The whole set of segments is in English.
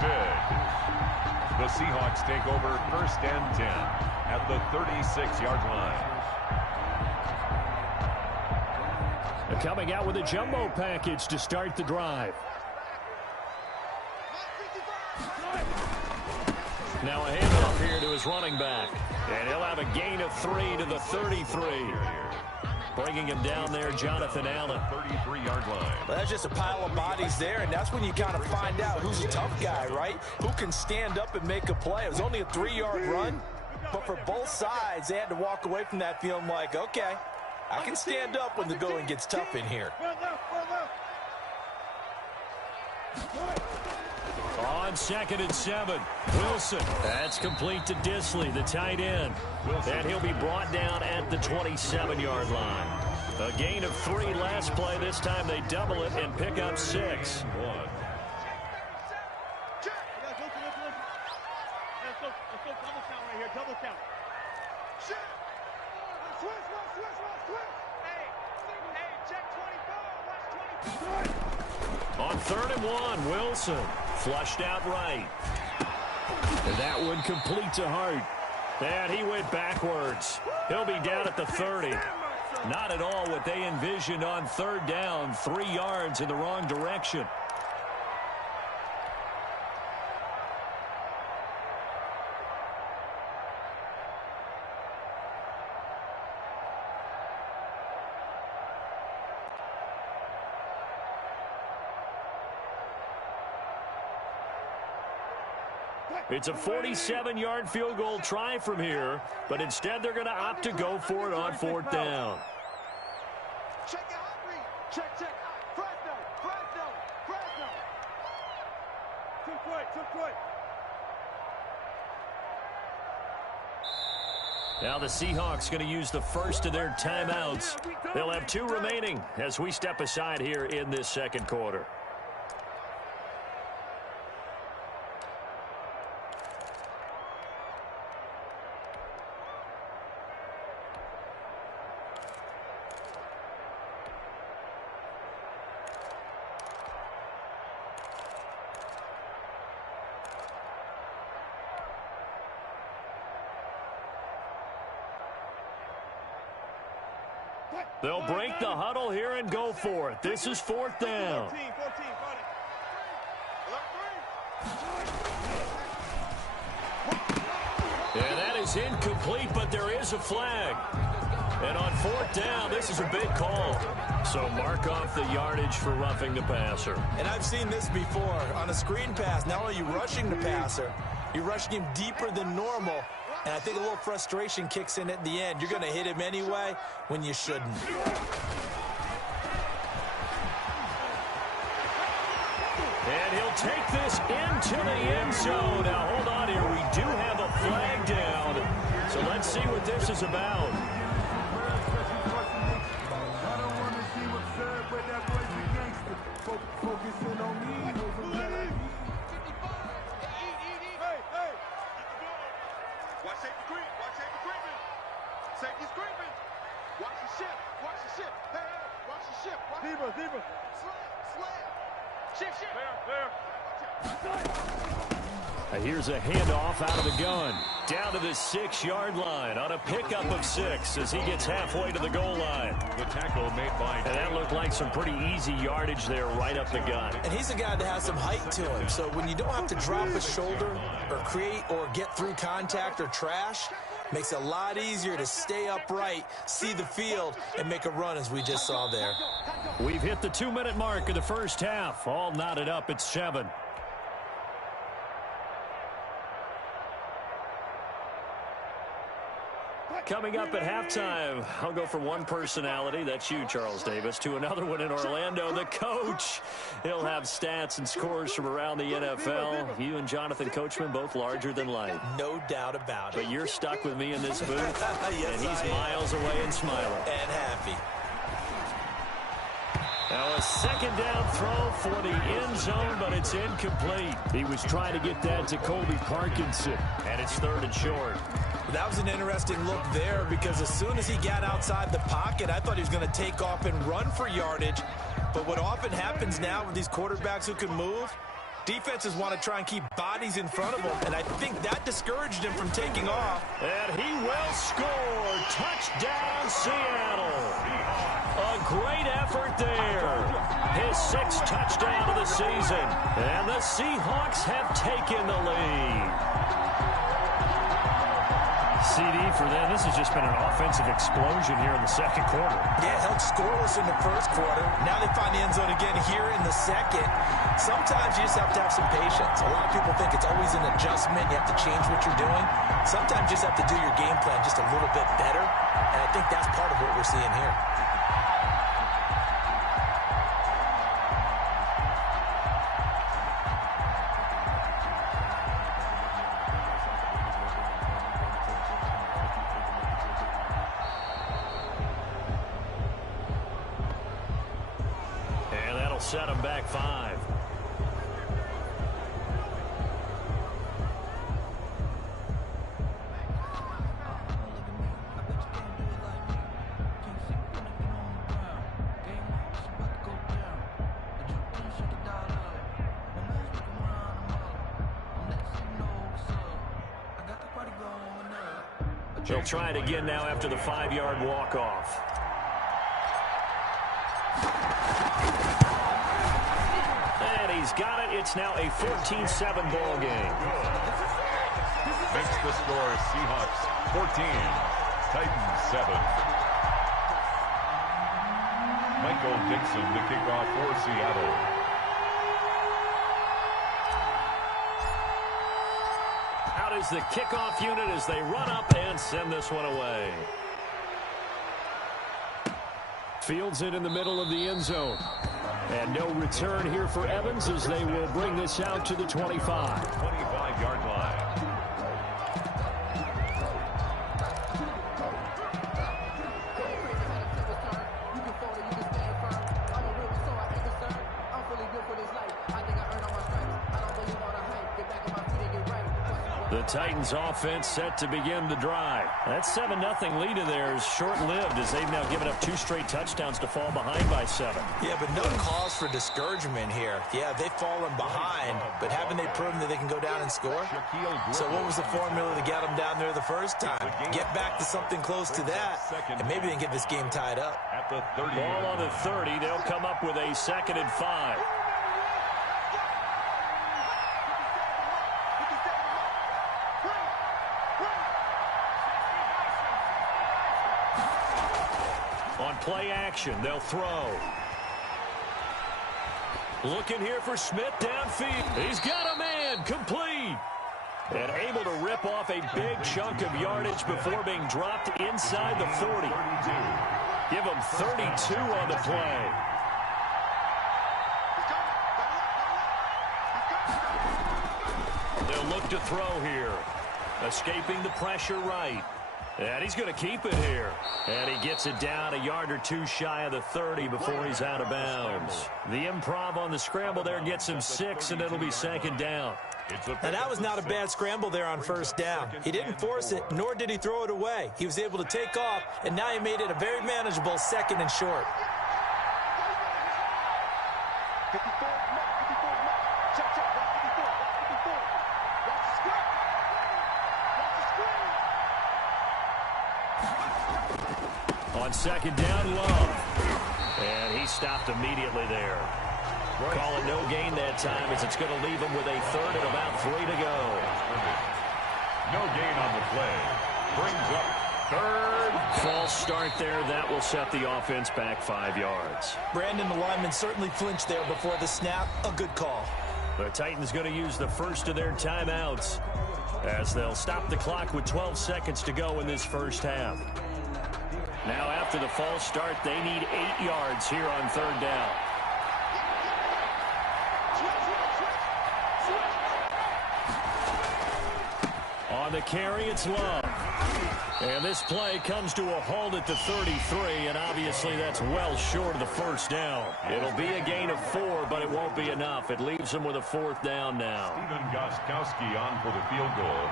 good. The Seahawks take over 1st and 10 at the 36-yard line. They're coming out with a jumbo package to start the drive. Now a handoff here to his running back. And he'll have a gain of 3 to the 33. Bringing him down there, Jonathan Allen. 33-yard line. Well, that's just a pile of bodies there, and that's when you kind of find out who's a tough guy, right? Who can stand up and make a play. It was only a 3-yard run, but for both sides, they had to walk away from that feeling like, okay, I can stand up when the going gets tough in here. On 2nd and 7, Wilson. That's complete to Disley, the tight end. And he'll be brought down at the 27-yard line. A gain of 3 last play. This time they double it and pick up 6. On 3rd and 1, Wilson flushed out right. And that one complete to Hart. And he went backwards. He'll be down at the 30. Not at all what they envisioned on 3rd down. 3 yards in the wrong direction. It's a 47-yard field goal try from here, but instead they're going to opt to go for it on 4th down. Check it out, read. Check. Fresno. Too quick. Now the Seahawks going to use the first of their timeouts. They'll have 2 remaining as we step aside here in this 2nd quarter. They'll break the huddle here and go for it. This is 4th down. And that is incomplete, but there is a flag. And on 4th down, this is a big call. So mark off the yardage for roughing the passer. And I've seen this before. On a screen pass, not only are you rushing the passer, you're rushing him deeper than normal. And I think a little frustration kicks in at the end. You're going to hit him anyway when you shouldn't. And he'll take this into the end zone. Now, hold on here. We do have a flag down. So let's see what this is about. Here's a handoff out of the gun. Down to the 6-yard line on a pickup of 6 as he gets halfway to the goal line. The tackle made by... And that looked like some pretty easy yardage there right up the gut. And he's a guy that has some height to him. So when you don't have to drop a shoulder or create or get through contact or trash, makes it a lot easier to stay upright, see the field, and make a run as we just saw there. We've hit the 2-minute mark of the first half. All knotted up at 7. Coming up at halftime, I'll go from one personality, that's you, Charles Davis, to another one in Orlando, the coach. He'll have stats and scores from around the NFL. You and Jonathan Coachman, both larger than life. No doubt about it. But you're stuck with me in this booth, yes, and he's miles away and smiling. And happy. Now a 2nd down throw for the end zone, but it's incomplete. He was trying to get that to Colby Parkinson, and it's 3rd and short. That was an interesting look there because as soon as he got outside the pocket, I thought he was going to take off and run for yardage. But what often happens now with these quarterbacks who can move, Defenses want to try and keep bodies in front of them, and I think that discouraged him from taking off. And he will score. Touchdown, Seattle. A great effort there. His 6th touchdown of the season. And the Seahawks have taken the lead. CD for them. This has just been an offensive explosion here in the second quarter. Yeah, held scoreless in the first quarter. Now they find the end zone again here in the second. Sometimes you just have to have some patience. A lot of people think it's always an adjustment. You have to change what you're doing. Sometimes you just have to do your game plan just a little bit better. And I think that's part of what we're seeing here. Set him back 5. They'll try it again now after the 5-yard walk-off. He's got it. It's now a 14-7 ball game. Makes the score Seahawks 14, Titans 7. Michael Dixon to kick off for Seattle. Out is the kickoff unit as they run up and send this one away. Fields it in the middle of the end zone. And no return here for Evans as they will bring this out to the 25. 25-yard line. The Titans offense set to begin the drive. That 7-0 lead of theirs short-lived as they've now given up 2 straight touchdowns to fall behind by 7. Yeah, but no cause for discouragement here. Yeah, they've fallen behind, but haven't they proven that they can go down and score? So what was the formula to get them down there the first time? Get back to something close to that, and maybe they can get this game tied up. At the 30. Ball on the 30. They'll come up with a 2nd and 5. On play action, they'll throw. Looking here for Smith downfield. He's got a man, complete. And able to rip off a big chunk of yardage before being dropped inside the 40. Give him 32 on the play. They'll look to throw here. Escaping the pressure right. And he's going to keep it here. And he gets it down a yard or 2 shy of the 30 before he's out of bounds. The improv on the scramble there gets him 6, and it'll be 2nd down. Now, that was not a bad scramble there on 1st down. He didn't force it, nor did he throw it away. He was able to take off, and now he made it a very manageable 2nd and short. On 2nd down, Love. And he stopped immediately there. Call it no gain that time as it's going to leave him with a 3rd and about 3 to go. No gain on the play. Brings up 3rd. False start there. That will set the offense back 5 yards. Brandon, the lineman certainly flinched there before the snap. A good call. The Titans going to use the first of their timeouts as they'll stop the clock with 12 seconds to go in this first half. Now after the false start, they need 8 yards here on 3rd down. On the carry, it's Love. And this play comes to a halt at the 33, and obviously that's well short of the 1st down. It'll be a gain of 4, but it won't be enough. It leaves them with a 4th down now. Stephen Gostkowski on for the field goal.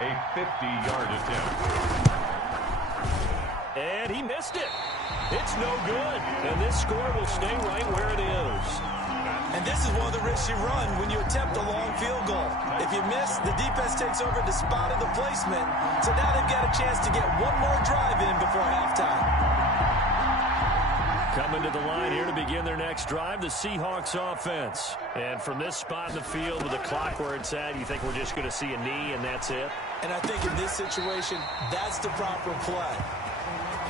A 50-yard attempt. And he missed it. It's no good. And this score will stay right where it is. And this is one of the risks you run when you attempt a long field goal. If you miss, the defense takes over the spot of the placement. So now they've got a chance to get one more drive in before halftime. Coming to the line here to begin their next drive, the Seahawks offense. And from this spot in the field with the clock where it's at, you think we're just going to see a knee and that's it? And I think in this situation, that's the proper play.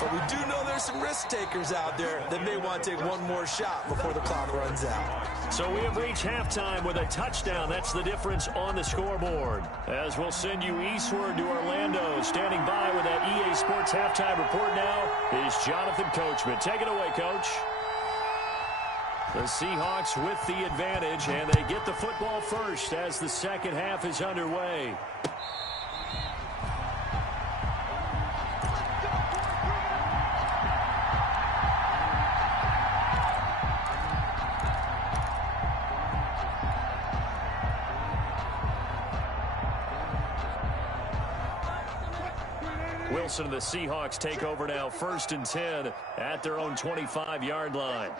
But we do know there's some risk takers out there that may want to take one more shot before the clock runs out. So we have reached halftime with a touchdown. That's the difference on the scoreboard. As we'll send you eastward to Orlando. Standing by with that EA Sports halftime report now is Jonathan Coachman. Take it away, Coach. The Seahawks with the advantage, and they get the football first as the second half is underway. Wilson and the Seahawks take over now, 1st and 10 at their own 25-yard line.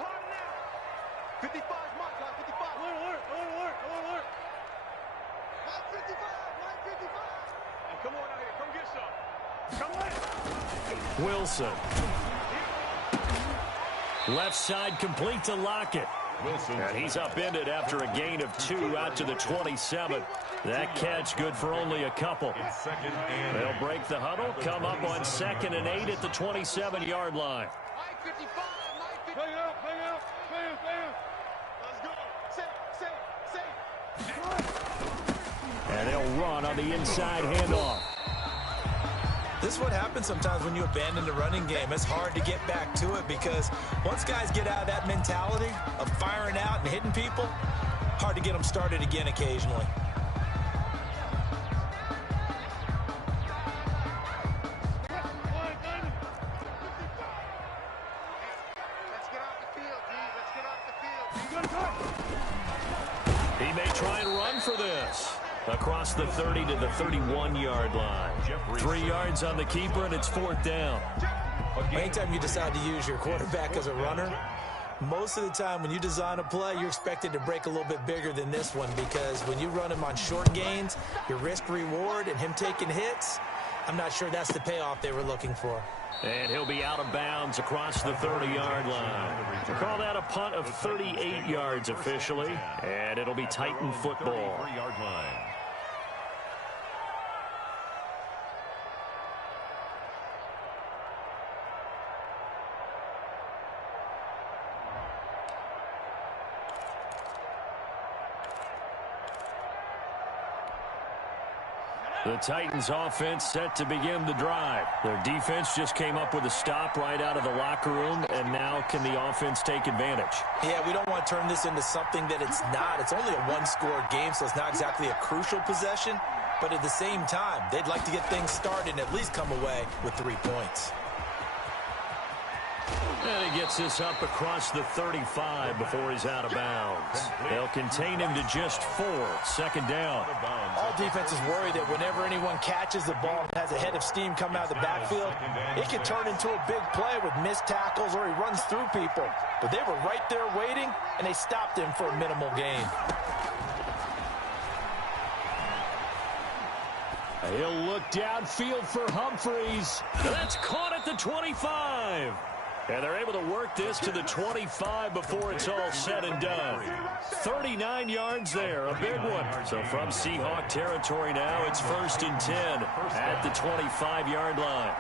55, my God, 55. Alert, alert, alert. 55. Hey, come on out here. Come get some. Come on. Wilson. Left side complete to Lockett. And he's upended after a gain of 2 out to the 27. That catch good for only a couple. They'll break the huddle, come up on 2nd and 8 at the 27-yard line. Hang out. Let's go. Safe. And they'll run on the inside handoff. This is what happens sometimes when you abandon the running game. It's hard to get back to it because once guys get out of that mentality of firing out and hitting people, hard to get them started again occasionally. Let's get off the field, D. Let's get off the field. He may try and run for this. Across the 30 to the 31-yard line. 3 yards on the keeper, and it's 4th down. Anytime you decide to use your quarterback as a runner, most of the time when you design a play, you're expected to break a little bit bigger than this one because when you run him on short gains, your risk-reward and him taking hits, I'm not sure that's the payoff they were looking for. And he'll be out of bounds across the 30-yard line. We'll call that a punt of 38 yards officially, and it'll be Titan football. 33-yard line. The Titans offense set to begin the drive. Their defense just came up with a stop right out of the locker room, and now can the offense take advantage? Yeah, we don't want to turn this into something that it's not. It's only a one-score game, so it's not exactly a crucial possession. But at the same time, they'd like to get things started and at least come away with 3 points. And he gets this up across the 35 before he's out of bounds. They'll contain him to just 4. 2nd down. All defenses worry that whenever anyone catches the ball and has a head of steam come out of the backfield, it can turn into a big play with missed tackles or he runs through people. But they were right there waiting, and they stopped him for a minimal gain. He'll look downfield for Humphreys. That's caught at the 25. And they're able to work this to the 25 before it's all said and done. 39 yards there, a big one. So from Seahawk territory now, it's 1st and 10 at the 25-yard line.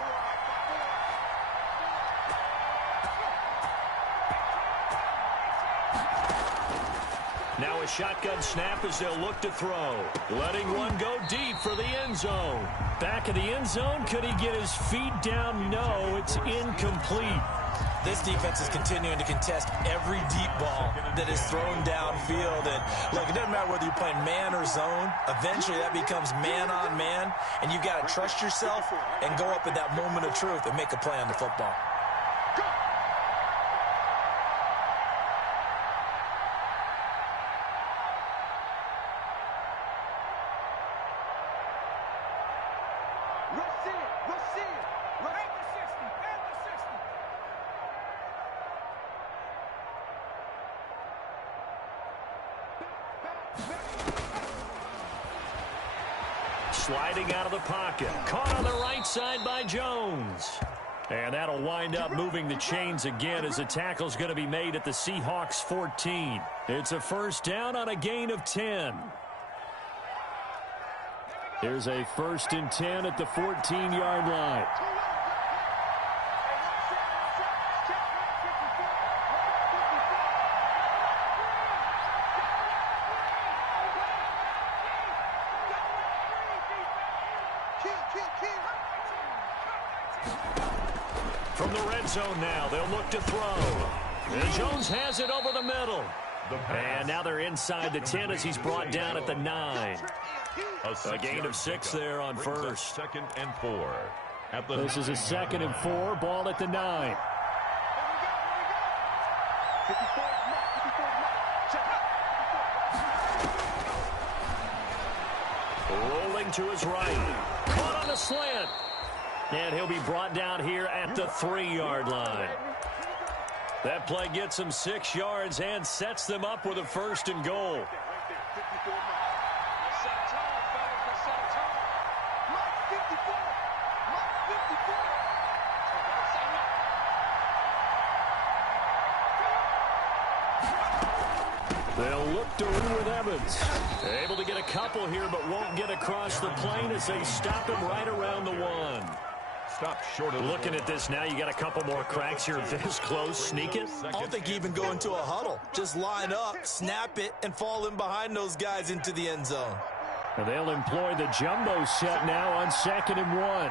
Now a shotgun snap as they'll look to throw. Letting one go deep for the end zone. Back of the end zone, could he get his feet down? No, it's incomplete. This defense is continuing to contest every deep ball that is thrown downfield. And look, it doesn't matter whether you're playing man or zone. Eventually that becomes man on man. And you got to trust yourself and go up at that moment of truth and make a play on the football. Sliding out of the pocket. Caught on the right side by Jones. And that'll wind up moving the chains again as the tackle's going to be made at the Seahawks 14. It's a first down on a gain of 10. Here's a 1st and 10 at the 14-yard line. From the red zone now, they'll look to throw. And Jones has it over the middle. And now they're inside the 10 as he's brought down at the 9. A gain of 6 there on first. 2nd and 4. This is a 2nd and 4. Ball at the 9. Rolling to his right. Caught on a slant. And he'll be brought down here at the 3-yard line. That play gets him 6 yards and sets them up with a 1st and goal. They'll look to win with Evans. Able to get a couple here, but won't get across the plane as they stop him right around the 1. Stop short of looking at this now. You got a couple more cracks here this close. Sneak it. I don't think you even go into a huddle. Just line up, snap it, and fall in behind those guys into the end zone. And they'll employ the jumbo set now on 2nd and 1.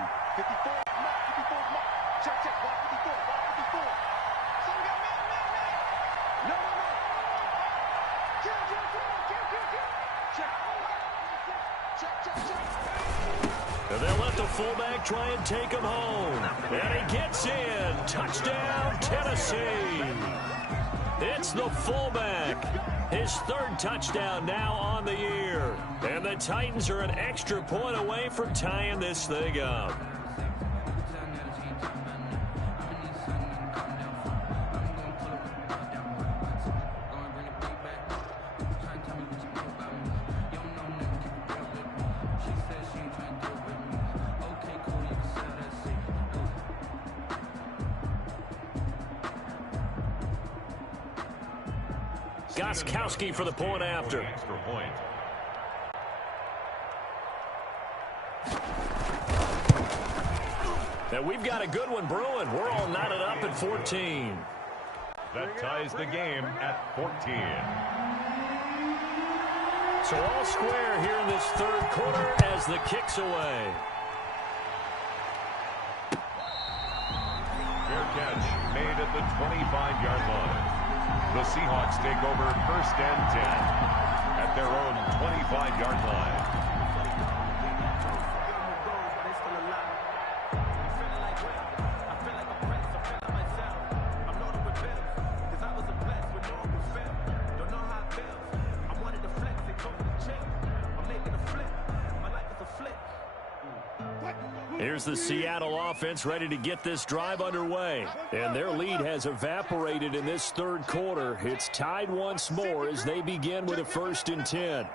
And they'll let the fullback try and take him home. And he gets in. Touchdown, Tennessee. It's the fullback. His 3rd touchdown now on the year. And the Titans are an extra point away from tying this thing up. Gostkowski for the point after. Extra point. Now we've got a good one brewing. We're all knotted up at 14. That ties the game at 14. So all square here in this 3rd quarter as the kick's away. Fair catch made at the 25-yard line. The Seahawks take over 1st and 10 at their own 25-yard line. Here's the Seattle offense ready to get this drive underway. And their lead has evaporated in this 3rd quarter. It's tied once more as they begin with a 1st and 10.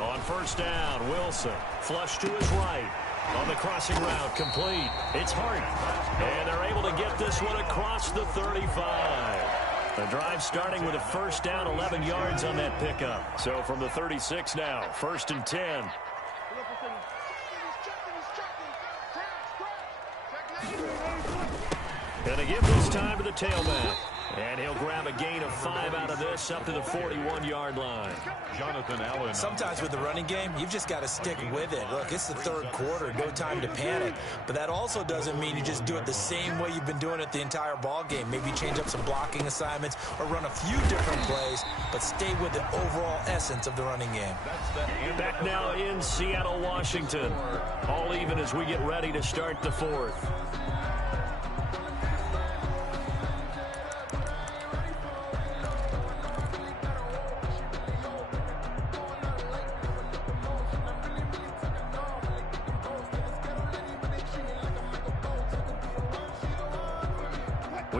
On 1st down, Wilson. Flush to his right. On the crossing route, complete. It's Hart. And they're able to get this one across the 35. The drive starting with a 1st down, 11 yards on that pickup. So from the 36 now, 1st and 10. Gonna give this time to the tailback. And he'll grab a gain of 5 out of this up to the 41-yard line. Jonathan Allen. Sometimes with the running game, you've just got to stick with it. Look, it's the 3rd quarter. No time to panic. But that also doesn't mean you just do it the same way you've been doing it the entire ball game. Maybe change up some blocking assignments or run a few different plays, but stay with the overall essence of the running game. Back now in Seattle, Washington. All even as we get ready to start the 4th.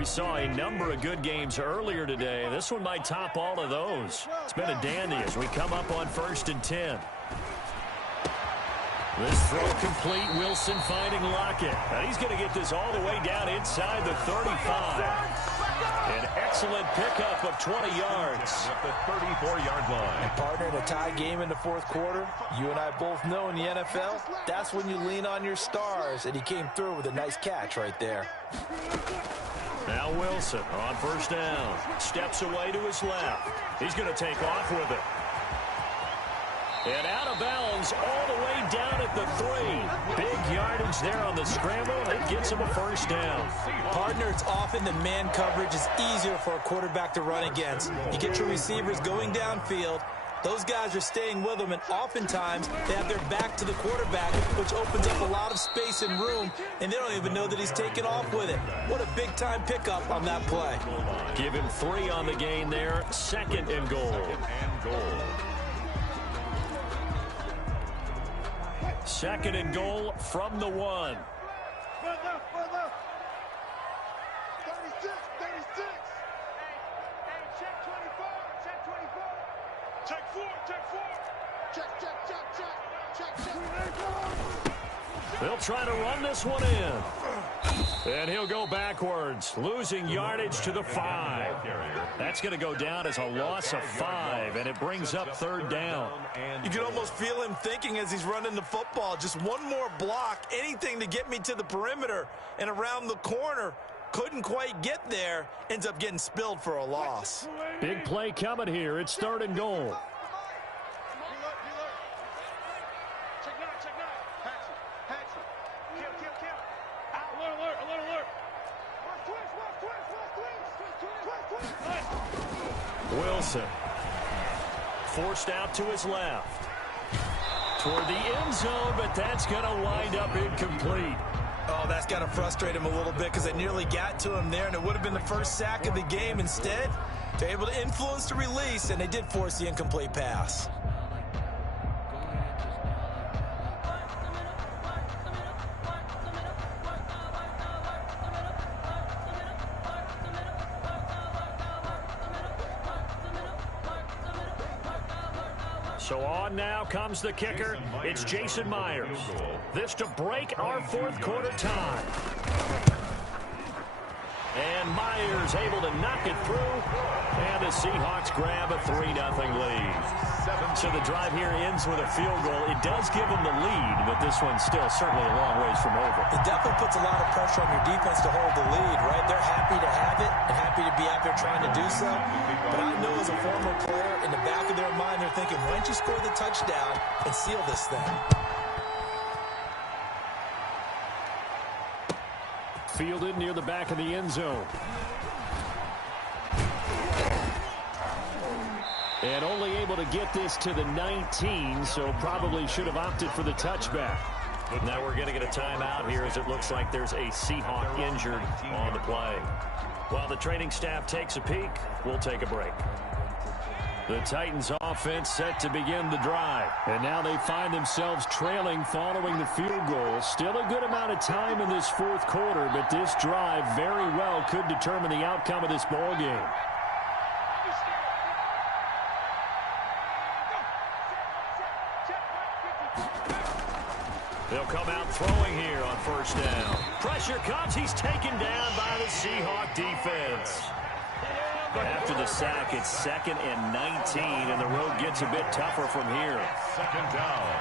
We saw a number of good games earlier today. This one might top all of those. It's been a dandy as we come up on 1st and 10. This throw complete. Wilson finding Lockett. And he's going to get this all the way down inside the 35. An excellent pickup of 20 yards. At the 34-yard line. And partner, in a tie game in the 4th quarter, you and I both know in the NFL, that's when you lean on your stars, and he came through with a nice catch right there. Now Wilson on 1st down. Steps away to his left. He's going to take off with it. And out of bounds all the way down at the 3. Big yardage there on the scramble. It gets him a 1st down. Partner, it's often the man coverage is easier for a quarterback to run against. You get your receivers going downfield. Those guys are staying with them, and oftentimes they have their back to the quarterback, which opens up a lot of space and room, and they don't even know that he's taken off with it. What a big-time pickup on that play. Give him 3 on the gain there. 2nd and goal. 2nd and goal from the 1. 36. Hey, check 24. Check 24. Check 4. Check. They'll try to run this one in. And he'll go backwards, losing yardage to the 5. That's going to go down as a loss of 5, and it brings up 3rd down. You can almost feel him thinking as he's running the football, just one more block, anything to get me to the perimeter and around the corner. Couldn't quite get there, ends up getting spilled for a loss. Big play coming here. It's 3rd and goal. Wilson forced out to his left toward the end zone, but that's going to wind up incomplete. Oh, that's got to frustrate him a little bit because they nearly got to him there, and it would have been the first sack of the game. Instead, they're able to influence the release, and they did force the incomplete pass. So on now comes the kicker. It's Jason Myers. This to break our 4th quarter tie. And Myers able to knock it through. And the Seahawks grab a 3-0 lead. So the drive here ends with a field goal. It does give them the lead, but this one's still certainly a long ways from over. It definitely puts a lot of pressure on your defense to hold the lead, right? They're happy to have it and happy to be out there trying to do so. But I know as a former player, in the back of their mind, they're thinking, why don't you score the touchdown and seal this thing? Fielded near the back of the end zone. And only able to get this to the 19, so probably should have opted for the touchback. Now we're going to get a timeout here as it looks like there's a Seahawk injured on the play. While the training staff takes a peek, we'll take a break. The Titans offense set to begin the drive. And now they find themselves trailing following the field goal. Still a good amount of time in this 4th quarter, but this drive very well could determine the outcome of this ball game. They'll come out throwing here on 1st down. Pressure comes. He's taken down by the Seahawk defense. After the sack, it's 2nd and 19, and the road gets a bit tougher from here. 2nd down.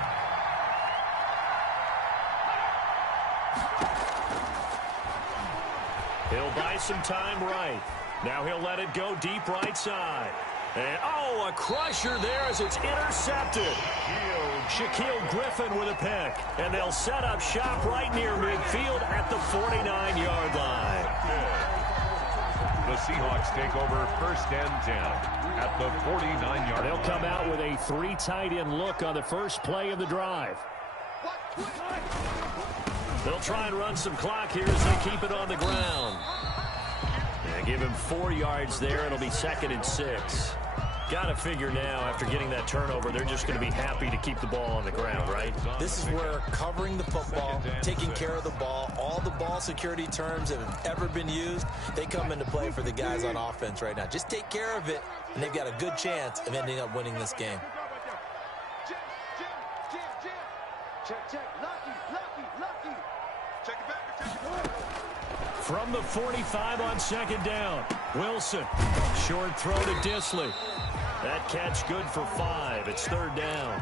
He'll buy some time right. Now he'll let it go deep right side. And, oh, a crusher there as it's intercepted. Shaquille Griffin with a pick. And they'll set up shop right near midfield at the 49-yard line. The Seahawks take over 1st and 10 at the 49-yard line. They'll come out with a 3 tight end look on the first play of the drive. They'll try and run some clock here as they keep it on the ground. And give him 4 yards there. It'll be 2nd and 6. Got to figure now, after getting that turnover, they're just going to be happy to keep the ball on the ground, right? This is where covering the football, taking care of the ball, all the ball security terms that have ever been used, they come into play for the guys on offense right now. Just take care of it, and they've got a good chance of ending up winning this game. From the 45 on second down, Wilson. Short throw to Disley. That catch good for 5. It's third down.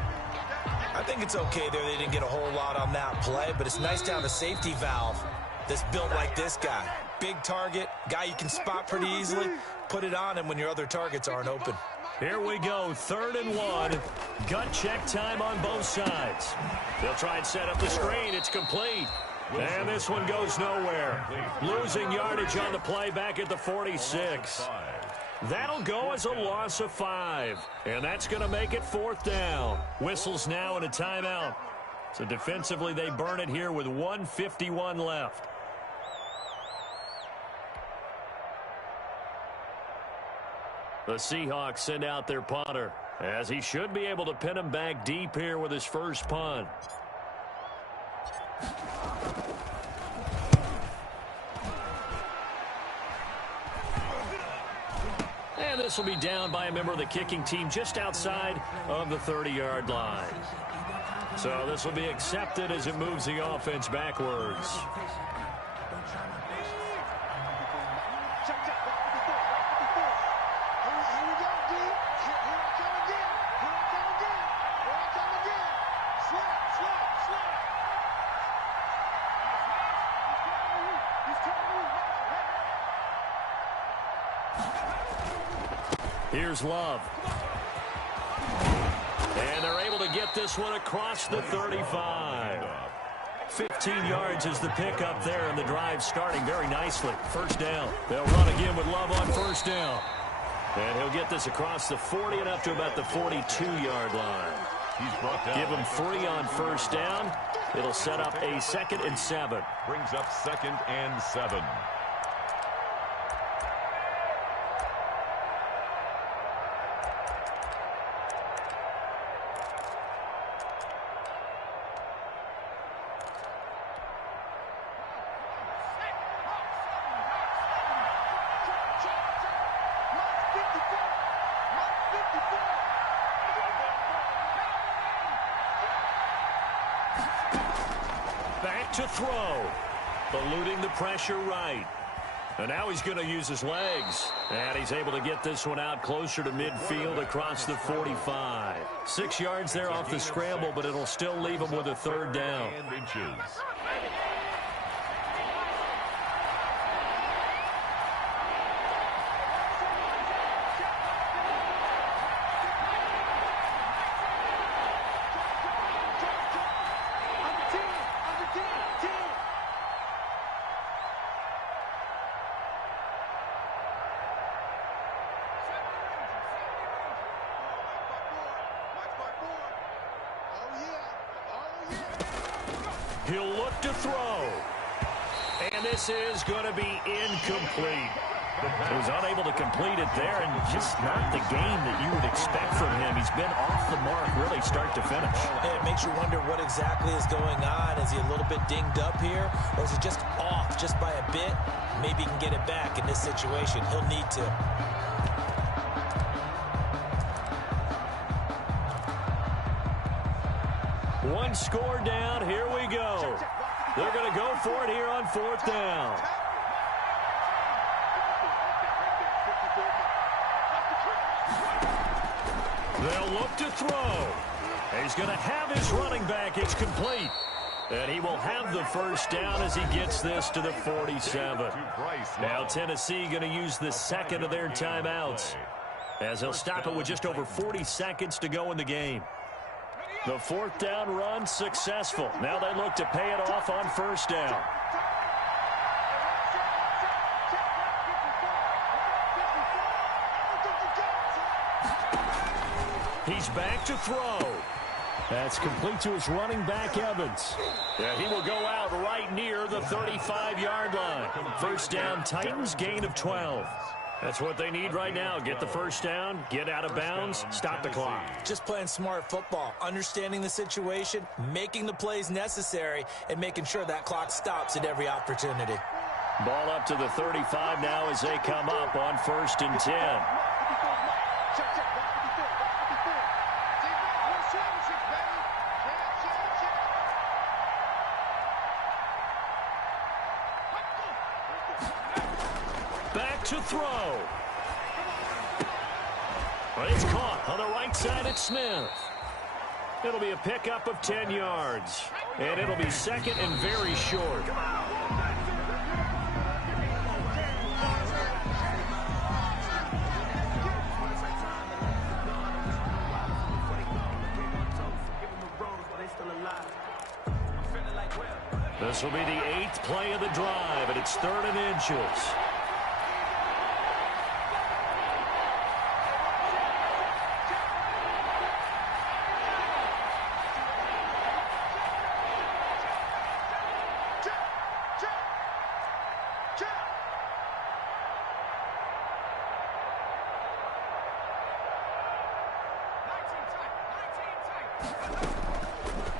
I think it's okay there. They didn't get a whole lot on that play, but it's nice to have a safety valve that's built like this guy. Big target, guy you can spot pretty easily. Put it on him when your other targets aren't open. Here we go, 3rd and 1. Gut check time on both sides. They'll try and set up the screen. It's complete. And this one goes nowhere. Losing yardage on the play back at the 46. That'll go as a loss of 5. And that's going to make it 4th down. Whistles now and a timeout. So defensively, they burn it here with 1:51 left. The Seahawks send out their punter, as he should be able to pin him back deep here with his first punt. And this will be down by a member of the kicking team just outside of the 30-yard line. So this will be accepted as it moves the offense backwards. Here's Love. And they're able to get this one across the 35. 15 yards is the pickup there, and the drive starting very nicely. First down. They'll run again with Love on first down. And he'll get this across the 40 and up to about the 42-yard line. He's brought down. Give him 3 on first down. It'll set up a 2nd and 7. Brings up 2nd and 7. Back to throw. Eluding the pressure right. And now he's going to use his legs. And he's able to get this one out closer to midfield across the 45. 6 yards there off the scramble, but it'll still leave him with a 3rd down. He'll look to throw. And this is going to be incomplete. He was unable to complete it there, and just not the game that you would expect from him. He's been off the mark really start to finish. It makes you wonder what exactly is going on. Is he a little bit dinged up here, or is he just off just by a bit? Maybe he can get it back in this situation. He'll need to. One score down. Here we go. They're going to go for it here on 4th down. They'll look to throw. He's going to have his running back. It's complete. And he will have the first down as he gets this to the 47. Now Tennessee going to use the 2nd of their timeouts, as they'll stop it with just over 40 seconds to go in the game. The 4th down run successful. Now they look to pay it off on first down. He's back to throw. That's complete to his running back, Evans. Yeah, he will go out right near the 35-yard line. First down, Titans, gain of 12. That's what they need right now. Get the first down, get out of bounds, stop the clock. Just playing smart football, understanding the situation, making the plays necessary, and making sure that clock stops at every opportunity. Ball up to the 35 now as they come up on 1st and 10. Back to throw. But it's caught on the right side at Smith. It'll be a pickup of 10 yards. And it'll be second and very short. This will be the 8th play of the drive, and it's 3rd and inches.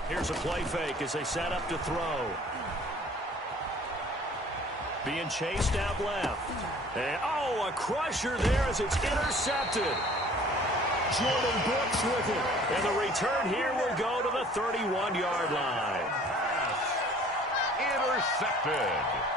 Here's a play fake as they set up to throw. Being chased out left. And, a crusher there as it's intercepted. Jordan Brooks with it. And the return here will go to the 31-yard line. Intercepted.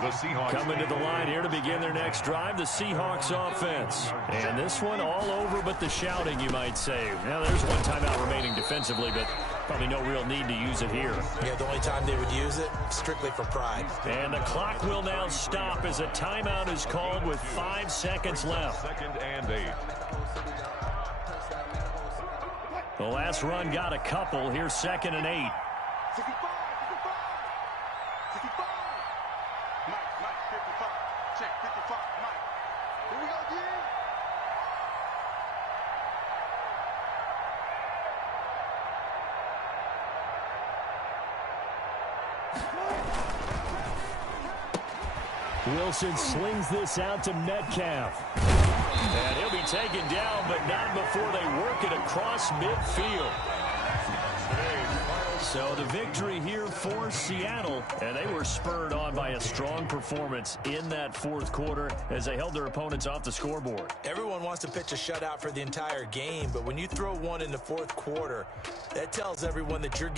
The Seahawks coming to the line here to begin their next drive, the Seahawks offense. And this one all over but the shouting, you might say. Now, there's one timeout remaining defensively, but probably no real need to use it here. Yeah, the only time they would use it, strictly for pride. And the clock will now stop as a timeout is called with 5 seconds left. 2nd and 8. The last run got a couple. Here's 2nd and 8. Wilson slings this out to Metcalf. And he'll be taken down, but not before they work it across midfield. So the victory here for Seattle, and they were spurred on by a strong performance in that 4th quarter as they held their opponents off the scoreboard. Everyone wants to pitch a shutout for the entire game, but when you throw one in the 4th quarter, that tells everyone that you're